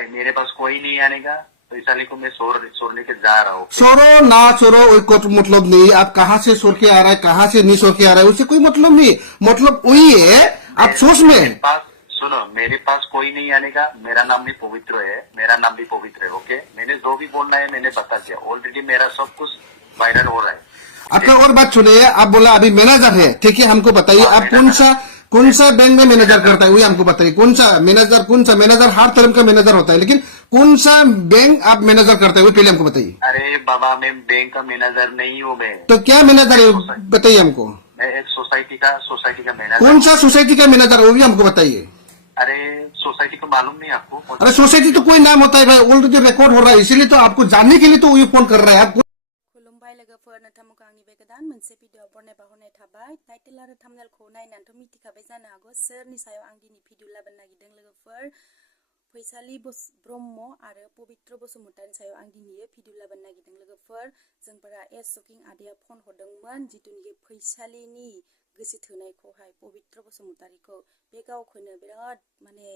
है, मेरे पास कोई नहीं आने का, तो इसलिए को मैं सोर लेके जा रहा हूँ। सोरो ना सोरो कोई मतलब नहीं। आप कहाँ से सोर के आ रहा है, कहाँ से नहीं सोर के आ रहा है, उससे कोई मतलब नहीं। मतलब वही है आप सोच में। सुनो, मेरे पास कोई नहीं आने का, मेरा नाम भी पवित्र है, मेरा नाम भी पवित्र है। ओके, मैंने जो भी बोलना है मैंने बता दिया ऑलरेडी, मेरा सब कुछ वायरल हो रहा है। आपका और बात सुनिए, आप बोला अभी मैनेजर है, ठीक है, हमको बताइए आप कौन सा बैंक में मैनेजर करता है, वही हमको बताइए। कौन सा मैनेजर हर तरह का मैनेजर होता है, लेकिन कौन सा बैंक आप मैनेजर करते हैं वो पहले हमको बताइए। अरे बाबा, मैं बैंक का मैनेजर नहीं हूँ। मैं तो क्या मैनेजर है बताइए हमको। मैं एक सोसाइटी का मैनेजर। कौन सा सोसाइटी का मैनेजर है वो भी हमको बताइए। अरे सोसाइटी को मालूम नहीं आपको? अरे सोसाइटी तो कोई नाम होता है भाई, ऑलरेडी रिकॉर्ड हो रहा है, इसीलिए तो आपको जानने के लिए तो ये फोन कर रहा है। आपको खुलुमबाय लोगोफोर, नोंथांमोनखौ आंनि बे गोदान मोनसे भिडिअ बरनायना होनाय थाबाय। टाइटेल आरो थाम्बनेलखौ नायनानैथ' मिथिखाबाय जानो हागौ सोरनि सायाव आं दिनै भिडिअ लाबोनो नागिरदों लोगोफोर। फैसालि ब्रह्म आरो पबित्र बसुमतारिनि सायाव आं दिनै भिडिअ लाबोनो नागिरदों लोगोफोर। जोंफोरा शकिं आदाया फन हरदोंमोन, जिथुनिखि फैसालिनि गोसो थोनायखौहाय पबित्र बसुमतारिखौ बे गावखौनो बिराद माने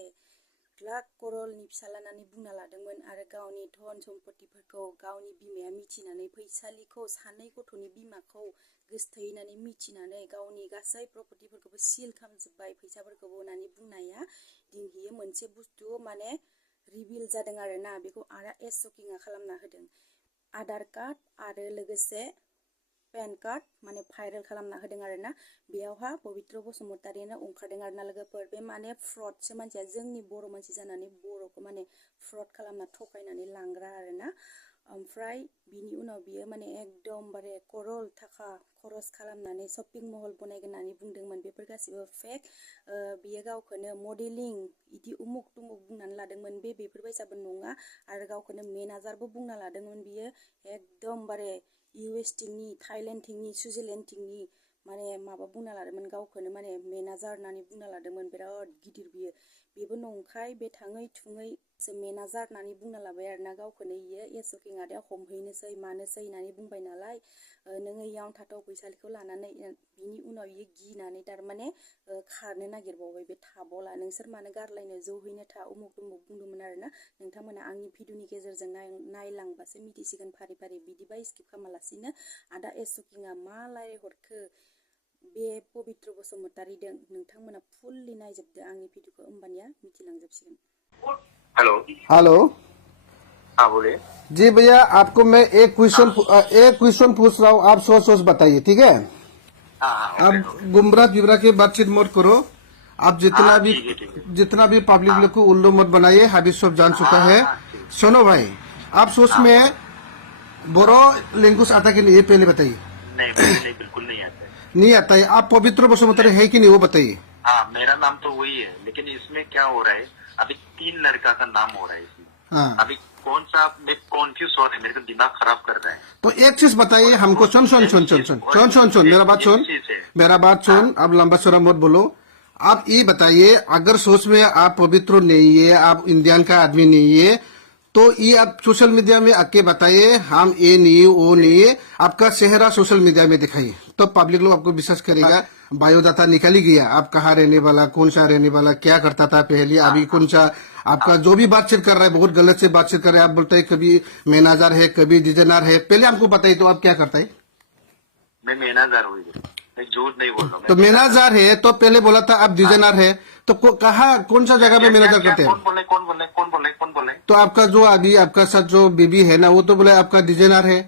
लाख करलनि फिसा लानानै बुंना लादोंमोन आरो गावनि धन सम्पतिफोरखौ गावनि बिमाया मिथिनानै फैसालिखौ सानै गथ'नि बिमाखौ गोसथोहैनानै मिथिनानै गावनि गासै प्रपर्टिफोरखौबो सिल खालामजोब्बाय, फैसाफोरखौबो होननानै बुंनाया दिनैयो मोनसे बुस्थु माने रिभिल जादों आरोना। बेखौ आदा शकिंआ खालामना होदों। आधार कार्ड आरो लोगोसे पेन कार्ड माने भाइरेल खालामना होदों आरोना। बेयावहा पबित्र बसुमतारियानो ओंखारदों आरोना लोगोफोर। बे माने फ्रडसो मानसिया, जोंनि बर' मानसि जानानै बर'खौ माने फ्रड खालामना थगायनानै लांग्रा आरोना। ओमफ्राय बिनि उनाव बियो माने एकदमबारे करल थाखा खरस खालामनानै शपिं मल बनायगोन होननानै बुंदोंमोन। बेफोर गासिबो फेक। बियो गावखौनो मडेलिं इदि उमुक तुमुक बुंनानै लादोंमोन। बेफोरबायसाबो नङा आरो गावखौनो मेनेजारबो बुंना लादोंमोन। बियो एकदमबारे US थिंनि, थाइलेण्ड थिंनि, सुइजारलेण्ड थिंनि माने माबा बुंना लादोंमोन, गावखौनो माने मेनेजार होननानै बुंना लादोंमोन। बिराद गिदिर बियो। बेबो नंखाय, बे थाङै थुङै मेनेजार होननानै बुंना लाबाय आरोना गावखौनो। इयो शकिं आदाया हमहैनोसै मानोसै होननानै बुंबाय नालाय, नोङो इयावनो थाथ'व फैसालिखौ लानानै। बिनि उनाव इयो गिनानै थारमाने खारनो नागिरबावबाय, बे थाबला नोंसोर मानो गारलायनो, जौहैनो था उमुक तुमुक बुंदोंमोन आरोना। नोंथांमोना आंनि भिडिअनि गेजेरजों नायलांबासो मिथिसिगोन फारि फारि। बिदिबा स्किप खालामालासिनो आदा शकिंआ मा रायहरखो बे पबित्र बसुमतारिदों नोंथांमोना फुल्लि नायजोबदो आंनि भिडिअखौ, होमबानिया मिथिलांजोबसिगोन। हेलो। हाँ बोलिए। जी भैया, आपको मैं एक क्वेश्चन पूछ रहा हूँ, आप सोच बताइए, ठीक है? आप गुमराह फिबरा की बातचीत मत करो। आप जितना भी पब्लिक लोग को उल्लू मत बनाइए, हदीस सब जान चुका है। सुनो भाई, आप सोच में बोरो लैंग्वेज आता कि नहीं ये पहले बताइए। नहीं, बिल्कुल नहीं आता है। नहीं आता है। आप पवित्र बसुमतारी है कि नहीं वो बताइए। हाँ, मेरा नाम तो वही है, लेकिन इसमें क्या हो रहा है, अभी 3 लड़का का नाम हो रहा है इसमें। हाँ। अभी कौन सा, मैं कॉन्फ्यूज हो रहा है, मेरे को दिमाग खराब कर रहा है। तो एक चीज बताइए हमको। सुन मेरा बात सुन। अब लंबा चौड़ा मत बोलो। आप ये बताइए, अगर सोच में आप पवित्र नहीं है, आप इंडियन का आदमी नहीं है, तो ये आप सोशल मीडिया में आके बताइए हम ये नहीं है वो नहीं है, आपका चेहरा सोशल मीडिया में दिखाइए, तो पब्लिक लोग आपको विश्वास करेगा। बायोडाटा निकल ही गया, आप कहाँ रहने वाला, कौन सा रहने वाला, क्या करता था पहले, अभी कौन सा, आपका जो भी बातचीत कर रहा है बहुत गलत से बातचीत कर रहा है। आप बोलते हैं कभी मैनेजर है, कभी डिजाइनर है। पहले हमको बताइए तो आप क्या करता है? मैं मैनेजर हूँ, मैं झूठ नहीं बोल रहा हूँ। तो मैनेजर है तो पहले बोला था आप डिजाइनर है, तो कहा कौन सा जगह पे मैनेजर करते हैं? कौन बोले? तो आपका जो अभी आपका साथ जो बीबी है ना, वो तो बोले आपका डिजाइनर है।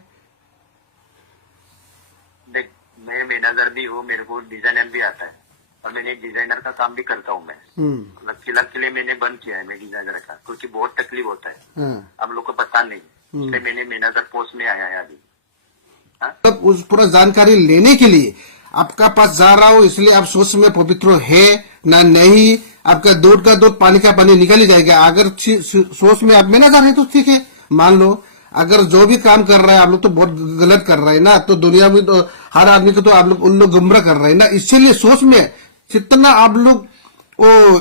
देख, मैं मैनेजर भी हूँ, मेरे को डिजाइनर भी आता है, और मैंने डिजाइनर का काम भी करता हूँ मैं। के लिए मैंने बंद किया है मैं डिजाइनर का, क्योंकि बहुत तकलीफ होता है। आप लोग को पता नहीं, इसलिए मैंने मैनेजर पोस्ट में आया है अभी। तब उस पूरा जानकारी लेने के लिए आपका पास जा रहा हूँ, इसलिए आप सोच में पवित्र है ना नहीं, आपका दूध का दूध पानी का पानी निकल ही जाएगा। अगर सोच में आप मैनेजर है तो ठीक है, मान लो। अगर जो भी काम कर रहा है आप लोग तो बहुत गलत कर रहे हैं ना, तो दुनिया में तो हर आदमी को तो आप लोग उन लोग गुमराह कर रहे हैं ना। इसीलिए सोच में जितना आप लोग वो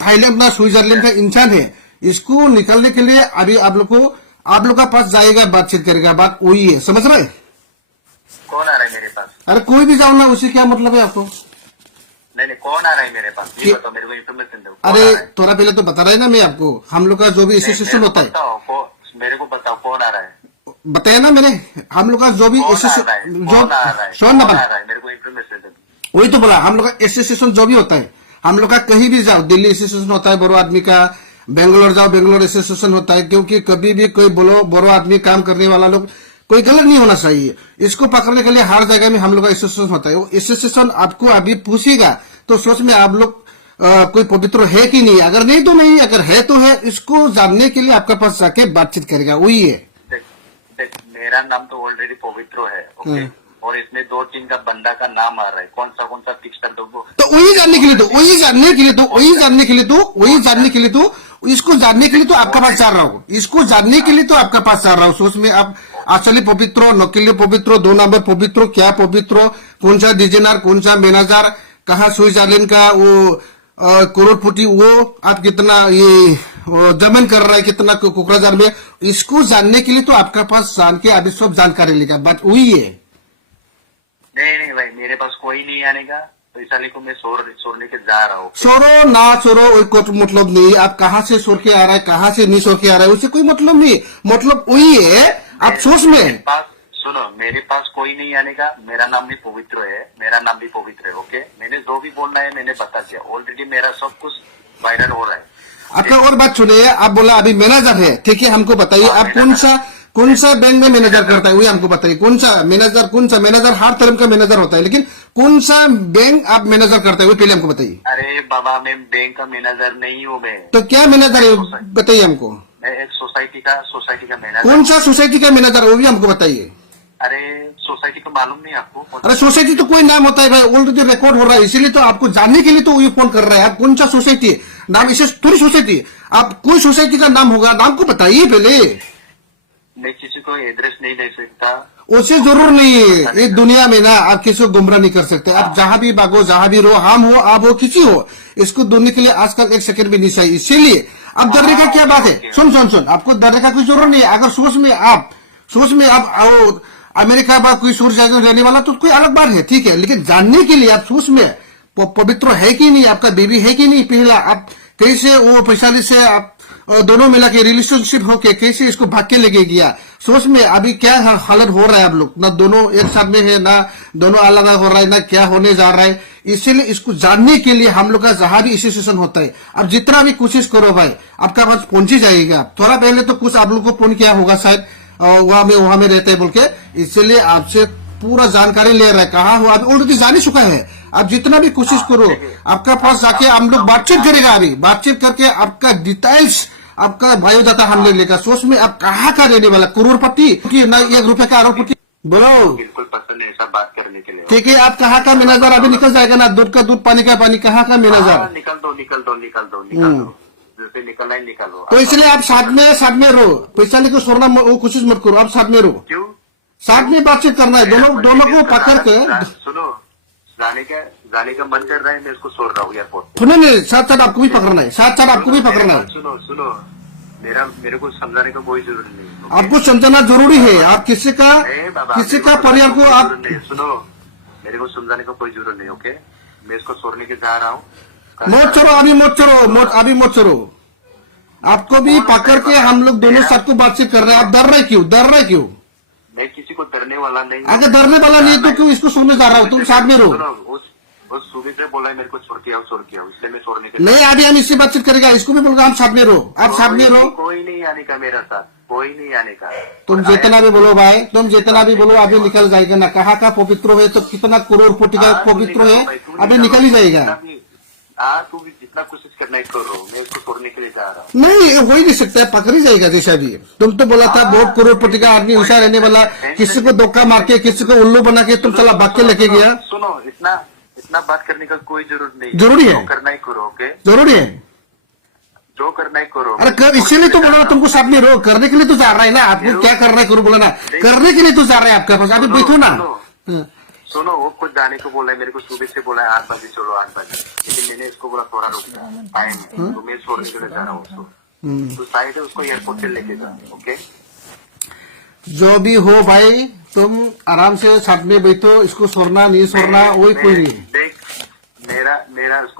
थाईलैंड ना स्विट्जरलैंड का इंसान है, इसको निकलने के लिए अभी आप लोग का पास जाएगा, बातचीत करेगा, बात वही है, समझ रहे? कौन आ रहा है मेरे पास? अरे कोई भी जाओ ना, उसी क्या मतलब है आपको? नहीं नहीं, कौन आ रहा है मेरे पास, ये बताओ मेरे को, इन्फॉर्मेशन दो। कौन आ अरे रहा है? थोड़ा पहले तो बता रहा है ना मैं आपको, हम लोग का जो भी एसोसिएशन होता है, मेरे को बताओ कौन आ रहा है, बताया ना मैंने, हम लोग का जो भी कौन आ एसोसिएशन रहा है, जो कौन आ रहा है, सुन ना कौन आ बात, रहा है, मेरे को इन्फॉर्मेशन दो। वही तो बोला, हम लोग का एसोसिएशन जो भी होता है, हम लोग का कहीं भी जाओ, दिल्ली एसोसिएशन होता है बोरो आदमी का, बेंगलोर जाओ बेंगलोर एसोसिएशन होता है, क्योंकि कभी भी कोई बोरो आदमी काम करने वाला लोग कोई गलत नहीं होना चाहिए। इसको पकड़ने के लिए हर जगह में हम लोग का एसोसिएशन होता है। वो एसोसिएशन आपको अभी पूछेगा तो सोच में आप लोग कोई पवित्र है कि नहीं, अगर नहीं तो नहीं, अगर है तो है। इसको जानने के लिए आपके पास जाके बातचीत करेगा, वही है। देख मेरा नाम तो ऑलरेडी पवित्र है, ओके, और इसमें 2-3 का बंदा का नाम आ रहा है, कौन सा फिक्स कर दो। तो वही जानने के लिए तो इसको जानने के लिए तो आपका पास जा रहा हूँ, इसको जानने के लिए तो आपका पास जा रहा हूँ। सोच में आप असली पवित्र, नकली पवित्र, 2 नंबर पवित्र, क्या पवित्र, कौन सा डिजाइनर, कौन सा मैनेजर, कहाँ स्विट्जरलैंड का वो करोड़पति, वो आप कितना ये जमीन कर रहा है, कितना कोकराझार में, इसको जानने के लिए तो आपका पास जान के अभी सब जानकारी लेगा। बात वही है। नहीं भाई, मेरे पास कोई नहीं आने का, तो इसलिए को मैं सोर लेके जा रहा हूँ। सोरो ना सोरो कोई मतलब नहीं, आप कहाँ से सोर के आ रहा है, कहाँ से नहीं सोर के आ रहा है, उससे कोई मतलब नहीं। मतलब वही है, आप सोच में सुनो, मेरे पास कोई नहीं आने का, मेरा नाम भी पवित्र है, मेरा नाम भी पवित्र है, ओके। मैंने जो भी बोलना है मैंने बता दिया, ऑलरेडी मेरा सब कुछ वायरल हो रहा है। आपका और बात सुनिए, आप बोला अभी मैनेजर है, ठीक है, हमको बताइए आप कौन सा बैंक में मैनेजर करता है, वही हमको बताइए। कौन सा मैनेजर हर तरह का मैनेजर होता है, लेकिन कौन सा बैंक आप मैनेजर करते हैं, वो पहले हमको बताइए। अरे बाबा, मैं बैंक का मैनेजर नहीं हूँ। मैं तो क्या मैनेजर है बताइए हमको। मैं एक सोसाइटी का मैनेजर। कौन सा सोसाइटी का मैनेजर, वो भी हमको बताइए। अरे सोसाइटी को मालूम नहीं आपको? अरे सोसाइटी तो कोई नाम होता है भाई, ऑलरेडी रिकॉर्ड हो रहा है, इसीलिए तो आपको जानने के लिए तो ये फोन कर रहा है। आप कौन सा सोसाइटी है, नाम इसे थोड़ी सोसाइटी, आप कोई सोसाइटी का नाम होगा, नाम को बताइए पहले। मैं किसी को एड्रेस नहीं दे सकता, उसे जरूर नहीं है। ये दुनिया में ना आप किसी को गुमराह नहीं कर सकते। आप जहां भी भागो, जहां भी रहो, हम हो, आप हो, किसी हो, इसको ढूंढने के लिए आजकल 1 सेकंड भी नहीं चाहिए। इसीलिए अब डरने का क्या बात है, सुन, आपको डरने का कोई जरूरत नहीं है। अगर सोच में आप अमेरिका में कोई सोच जाकर रहने वाला तो कोई अलग बात है, ठीक है, लेकिन जानने के लिए आप सोच में पवित्र है कि नहीं, आपका बेबी है कि नहीं, पहला आप कैसे वो पैसाली से आप दोनों मिला के रिलेशनशिप होके कैसे इसको भाग के लेके गया। सोच में अभी क्या हालत हो रहा है, आप लोग ना दोनों एक साथ में है, ना दोनों अलग हो रहा है, ना क्या होने जा रहा है। इसीलिए इसको जानने के लिए हम लोग का जहां भी एसोसिएशन होता है, अब जितना भी कोशिश करो भाई, आपका पास पहुंच ही जाएगा। थोड़ा पहले तो कुछ आप लोग को फोन किया होगा शायद, वहां में रहते हैं बोल के, इसलिए आपसे पूरा जानकारी ले रहा है, कहाँ हो, अभी ऑलरेडी जान ही चुका है। आप जितना भी कोशिश करो, आपका पास जाके हम लोग बातचीत करेगा, अभी बातचीत करके आपका डिटेल्स, आपका बायोडाटा हम ले लेगा। सोच में आप कहाँ का रहने वाला, करोड़पति कि ना 1 रुपए का आरोपति, बोलो। बिल्कुल पसंद है ऐसा बात करने के लिए। ठीक है, आप कहाँ का मैनेजर, अभी निकल जाएगा ना, दूध का दूध पानी का पानी, कहाँ का मैनेजर। निकल दो, जैसे निकलना ही निकालो। तो इसलिए आप साथ में रहो, पैसा लेकर छोड़ना वो कोशिश मत करो, आप साथ में रहो। क्यों? साथ में बातचीत करना है, दोनों को पकड़ के। सुनो, जाने का मन कर रहा है, मैं उसको छोड़ रहा हूँ एयरपोर्ट। सुनो नहीं, साथ आपको भी पकड़ना है, साथ आपको भी पकड़ना है। सुनो, मेरे को समझाने का कोई जरूरत नहीं। आपको समझाना जरूरी है, आप किसी का परिवार को आप सुनो, मेरे को समझाने का कोई जरूरत नहीं, ओके। मैं इसको छोड़ने के जा रहा हूँ। मत छोड़ो, अभी मत छोड़ो। आपको भी पकड़ के हम लोग दोनों सबको बातचीत कर रहे हैं, आप डर रहे क्यों? मैं किसी को डरने वाला नहीं। अगर डरने वाला नहीं तो क्यों इसको छोड़ने जा रहा हूँ, तुम साथ में रहो। उस सुबह से बोला है मेरे को छोड़ के आओ, इसलिए मैं छोड़ने के नहीं, अभी हम इससे बातचीत करेगा, इसको भी बोलूंगा हम साथ में रहो, आप साथ में रहो। कोई नहीं आने का मेरा साथ, कोई नहीं आने का। तुम जितना भी बोलो भाई, अभी निकल जाएगा ना। कहाँ का पवित्र है, तो कितना करोड़पति का पवित्र है, अभी निकल ही जाएगा। तू भी जितना कोशिश करना है करो, मैं इसको छोड़ने के लिए जा रहा हूँ। नहीं, हो ही नहीं सकता, पकड़ ही जाएगा। जैसा भी तुम तो बोला था बहुत करोड़पति का आदमी, होशियार रहने वाला, किसी को धोखा मार के, किसी को उल्लू बना के तुम चला भाग के लेके गया। सुनो, इतना बात करने का कोई जरूरत नहीं। जरूरी है, करना ही करो, ओके। जरूरी है, जो करना ही करो। अरे इसीलिए तो बोला तुमको साथ में रहो, करने के लिए तो जा रहा है ना। आपको क्या करना है करो, बोला ना, करने के लिए तो जा रहा है आपके पास, अभी बैठो ना। सुनो, वो खुद जाने को बोला है, मेरे को सुबह से बोला है 8 बजे चलो, 8 बजे, लेकिन मैंने इसको बोला थोड़ा रुक टाइम, तो मैं छोड़ने के लिए जा रहा हूँ उसको। तो साइड है, उसको एयरपोर्ट से लेके जा, ओके। जो भी हो भाई, तुम आराम से साथ में बैठो, इसको छोड़ना नहीं छोड़ना वही कोई नहीं। देख,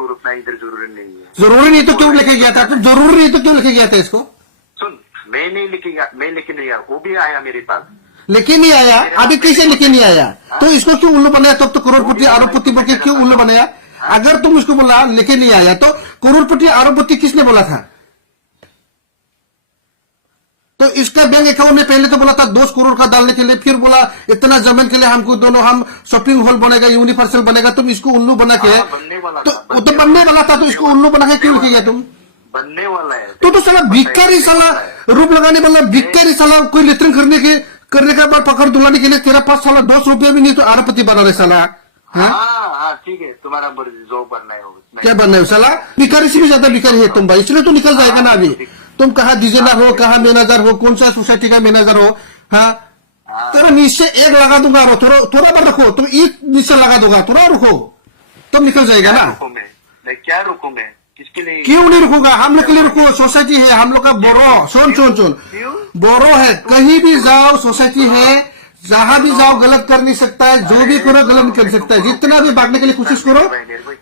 को रुकना इधर जरूरी नहीं है। जरूरी नहीं तो क्यों लेके गया था? तुम जरूरी नहीं तो क्यों लेके गया था इसको? सुन, मैं लेके नहीं आया, वो भी आया मेरे पास, लेके नहीं आया। अभी कैसे लेके नहीं आया? तो इसको क्यों उल्लू बनाया? तब तो करोड़पति आरोपपति बोल के क्यों उल्लू बनाया? अगर तुम उसको बोला लेके नहीं आया तो करोड़पति आरोपपति किसने बोला था? तो इसका बैंक अकाउंट में पहले तो बोला था 2 करोड़ का डालने के लिए, फिर बोला इतना जमीन के लिए हमको दोनों हम शॉपिंग हॉल बनेगा, यूनिवर्सल बनेगा। तुम इसको उल्लू बना के बनने वाला तो बनने वाला था, तो इसको उल्लू बना के क्यों लेके गया तुम? बनने वाला है तो साला भिखारी, साला रूप लगाने वाला भिखारी, साला कोई लेटरिन करने का बाद पकड़ दुलाने के लिए तेरा पास साला 200 रुपया भी नहीं तो आरोपपति बना रहे साला। हाँ ठीक है, तुम्हारा जो बनना है क्या बनना है साला? भिखारी से भी ज्यादा भिखारी है तुम भाई, इसलिए तो निकल जाएगा ना अभी। तुम कहा डिजाइनर हो, कहा मैनेजर हो, कौन सा सोसाइटी का मैनेजर हो? हाँ, तेरा नीचे 1 लगा दूंगा, थोड़ा बार रखो, तुम ईद नीचे लगा दूंगा, थोड़ा रुको, तुम निकल जाएगा ना। मैं क्या रुकू? मैं किसके लिए? क्यों नहीं रुकूंगा? हम लोग के लिए रुको, सोसाइटी है हम लोग का। बोरो सुन बोरो है, कहीं भी जाओ सोसाइटी है, जहां भी जाओ गलत कर नहीं सकता है, जो भी करो गलत नहीं कर सकता है। जितना भी भागने के लिए कोशिश करो।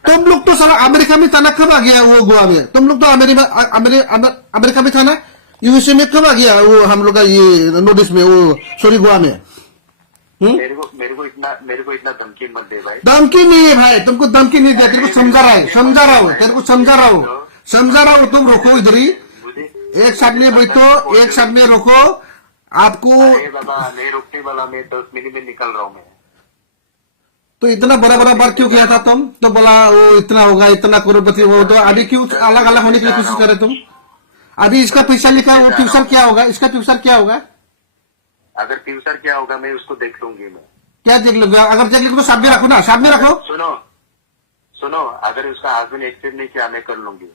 तुम लोग तो साला अमेरिका में था ना, कब आ गया वो गोवा में? तुम लोग तो अमेरिका में था ना, यूएसए में कब आ गया वो हम लोग का ये नोटिस में, वो सॉरी गोवा में? मेरे को इतना धमकी मत दे भाई। धमकी नहीं है भाई, तुमको धमकी नहीं दिया, तेरे को समझा रहा है, तेरे को समझा रहा हूँ। तुम रोको इधर ही, एक साथ में बैठो, एक साथ में रोको आपको। बाबा नहीं रोकने वाला, मैं 10 मिनट में निकल रहा हूँ मैं। तो इतना बड़ा बार क्यों किया था तुम? तो बोला वो इतना होगा, इतना करोड़पति हो, तो अभी क्यों अलग अलग होने की कोशिश करे तुम? अभी इसका पैसा लिखा, वो फ्यूचर क्या होगा? इसका फ्यूचर क्या होगा? अगर फ्यूचर क्या होगा मैं उसको देख लूंगी। मैं क्या देख लूंगा? अगर देख तो सामने रखो ना, सामने रखो। सुनो, अगर उसका हस्बैंड एक्सेप्ट नहीं किया मैं कर लूंगी।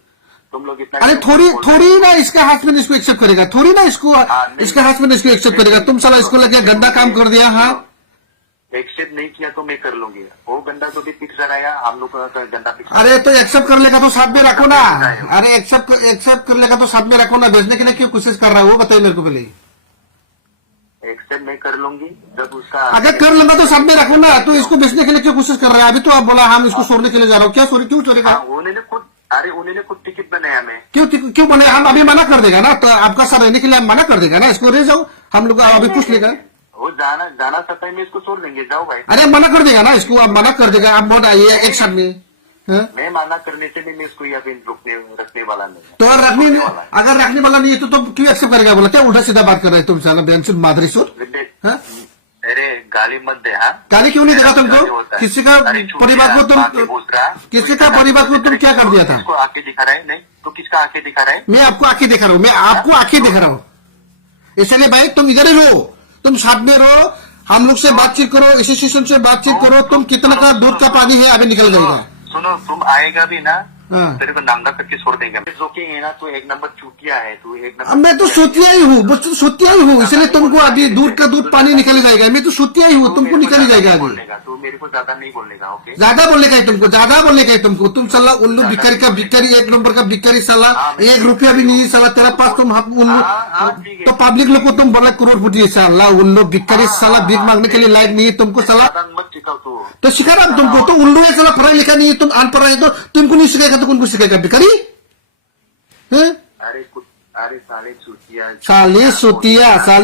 तुम लोग इतना अरे थोड़ी ना इसका हस्बैंड इसको एक्सेप्ट करेगा, थोड़ी ना इसका हस्बैंड इसको एक्सेप्ट करेगा। तुम साला इसको लेके गंदा काम कर दिया। हाँ, एक्सेप्ट नहीं किया तो मैं कर लूंगी। वो गंदा तो भी पिक्चर आया, हम लोग का गंदा पिक्चर। अरे तो एक्सेप्ट कर लेगा तो साथ में रखो ना। अरे एक्सेप्ट कर लेगा तो साथ में रखो ना। भेजने के लिए क्यों कोशिश कर रहा है वो बताइए मेरे को पहले। एक्सेप्ट मैं कर लूंगी जब उसका। अगर कर लेगा तो साथ में रखो ना। तो इसको बेचने के लिए क्यों कोशिश कर रहा है? अभी तो आप बोला हम इसको छोड़ने के लिए जा रहा हूँ। क्या क्यों छोड़ेगा? उन्होंने खुद टिकट बनाया। मैं क्यों बनाया? हम अभी मना कर देगा ना, तो आपका सर रहने के लिए हम मना कर देगा ना। इसको रह जाओ, हम लोग अभी पूछ लेगा। वो जाना चाहता है, मैं इसको छोड़ देंगे, जाओ भाई। अरे मना कर देगा ना इसको, अब मना कर देगा। आप मोड आइए एक साथ में। मैं मना करने से भी मैं इसको यहाँ पे रखने वाला नहीं। तो अगर रखने वाला नहीं है तो तुम क्यों एक्सेप्ट करेगा? बोला क्या उल्टा सीधा बात कर रहे हैं तुम साला बेंचुल मादरी सुर। अरे गाली मत दे। हाँ, गाली क्यों नहीं देगा तुमको? किसी का परिवार को तुम क्या कर दिया था? किसको आके दिखा रहा है? नहीं तो किसका आके दिखा रहा है? मैं आपको आंखें दिखा रहा हूँ, मैं आपको आंखें दिखा रहा हूँ। इसलिए भाई तुम इधर ही रहो, तुम साथ में रहो, हम लोग से बातचीत करो, एसोसिएशन से बातचीत करो। तुम कितना का दूध का पानी है अभी निकल जाएगा। सुनो, तुम आएगा भी ना, तेरे को नंगा करके छोड़ देंगे। जोकेंगे ना तो 1 नंबर चूतिया है तू, 1 नंबर। मैं तो सोतिया ही हूँ, बस सोतिया ही हूँ। इसलिए तुमको अभी दूध का दूध पानी निकल जाएगा। मैं तो सोतिया ही हूँ, तुमको निकल जाएगा अभी। तू मेरे को ज्यादा नहीं बोलेगा। ओके, ज्यादा बोलने का है तुमको, ज्यादा बोलने का है तुमको। तुम साला उल्लू भिखारी का भिखारी, 1 नंबर का भिखारी साला। 1 रुपया भी नहीं साला तेरा पास। तुम उल्लू तो पब्लिक लोग को तुम बोला करोड़पति है साला। उल्लू भिखारी साला, भीख मांगने के लिए लायक नहीं है तुमको साला। मत सिखाओ तो सिखा रहा हूँ तुमको। तो उल्लू है साला, पढ़ा लिखा नहीं है, तुम अनपढ़ है, तो तुमको नहीं सिखाएगा तो कौन को सिखाएगा? भिखारी। अरे साले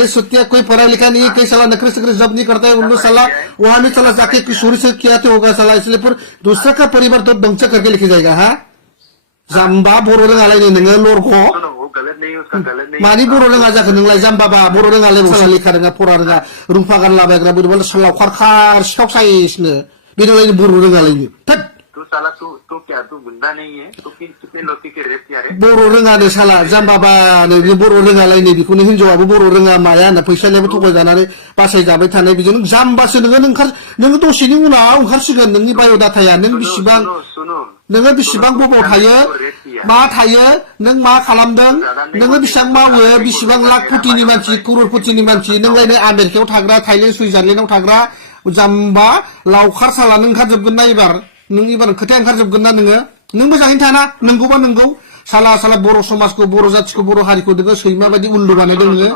सुतिया कोई पढ़ा लिखा नहीं है, कई साला नखरे सकरे जब नहीं करता है उल्लू साला। वहां में चला जाके किशोरी से किया तो होगा साला। इसलिए पर दूसरा का परिवार तो दंचा करके लिखे जाएगा। हाँ, जाम्बा बर' रोङालाय नोङो लरख'। गलत नहीं, उसका गलत नहीं। मानी बर' रोङा जाखो नोंलाय जाम्बाबा? बर' रोङालाय साला लेखा रोङा, फरा रोङा, रुम्फा गानलाबायग्रा बोरैबा साला खारखार सिखाव साइसनो बेनोलायनो बर' रोङालायनो। थोद तू साला तू क्या तू गुंडा नहीं है? तू कितने लोग के रेप किया है? बर' रोङानो साला जाम्बाबानो, बे बर' रोङालायनो बेखौनो हिनजावाबो बर' रोङा माया होनना फैसानियाबो थगायजानानै बासायजाबाय थानाय बेजों जाम्बासो नोङो दसेनि उनाव ओंखारसिगोन नोंनि बाय'डाटाया। नों बेसेबां बबाव थायो, मा थायो, नों मा खालामदों, नोङो बेसेबां मावो, बेसेबां लाख कोटिनि मानसि, करोड़पतिनि मानसि, नोंलायनो आमेरिकायाव थाग्रा, थाइलेण्ड सुइजारलेण्डआव थाग्रा जाम्बा लावखार साला। नों ओंखारजोबगोन ना एबार? नों एबार खोथाया ओंखारजोबगोन ना नोङो? नों मोजाङैनो थाना, नंगौबा नंगौ। साला बर' समाजखौ, बर' जाथिखौ, बर' हारिखौ नोङो सैमा बायदि उल्लु बानायदों नोङो।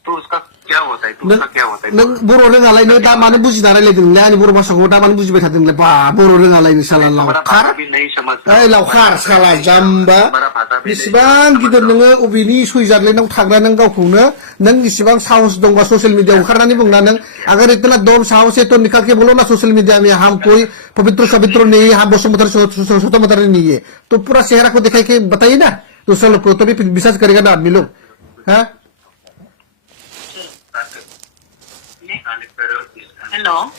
तो उसका क्या होता है? है तो उसका क्या होता है? नों बर' रोङालायनो दा मानो बुजिना रायलायदों नोंलाय आंनि बर' भाषाखौ दा मानो बुजिबाय थादों नोंलाय बा बर' रोङालायनो साला तुम्हारा लावखार भाषा भी नहीं समझता। ओइ लावखार साला जाम्बा तुम्हारा भाषा भी नहीं इसिबां गिदिर नोङो अबेनि सुइजारलेण्डआव थाग्रा नों गावखौनो नों इसिबां साहस दंबा ससियेल मिडियाआव ओंखारनानै बुंना नों अगर इतना दम साहस है तो निकल के बोलो ना सोशल मीडिया में हम कोई पवित्र सवित्र नहीं है हम वसुमधर स्वतंत्र नहीं है तो पूरा चेहरा को दिखाई के बताइए ना दूसरे लोग को तो भी विश्वास करेगा ना आदमी लोग हाँ हेलो।